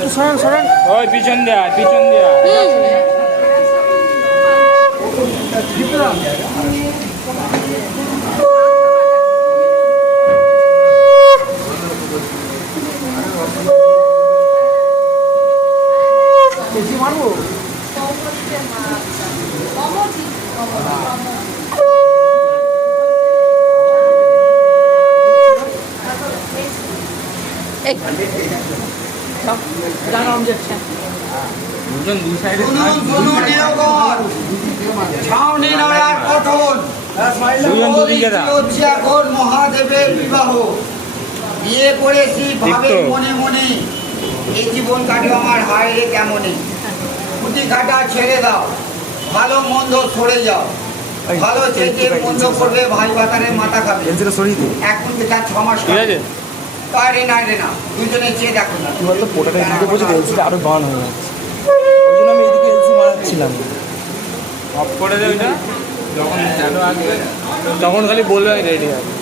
একটু সরেন সরেন। ওই পিছন দেয়া পিছন দেয়া। বেশি মারবো। দুজন দুই সাইডে ছাউনি নয়ার কথন দুজন দুদিকে দা। হচ্ছে এখন মহাদেবের বিবাহ। বিয়ে করেছি ভাবে মনে মনে, এই জীবন কাটে আমার হায় রে কেমনে। খুঁটি কাটা ছেড়ে দাও, ভালো মন্দ সরে যাও। ভালো চেয়ে মন্দ করবে ভাই বাতারে মাথা খাবে। এখন থেকে 6 মাস ঠিক আছে আরে না রে না, দুজনে চেয়ে দেখো না। কি বলতো পোটাটা এদিকে বসে এলসিটা আরো বান হয়ে যাচ্ছে, ওই জন্য আমি এদিকে এলসি মারাচ্ছিলাম। অফ করে দে ওইটা, যখন শ্যাডো আসবে তখন খালি বলবে আমি রেডি আছি।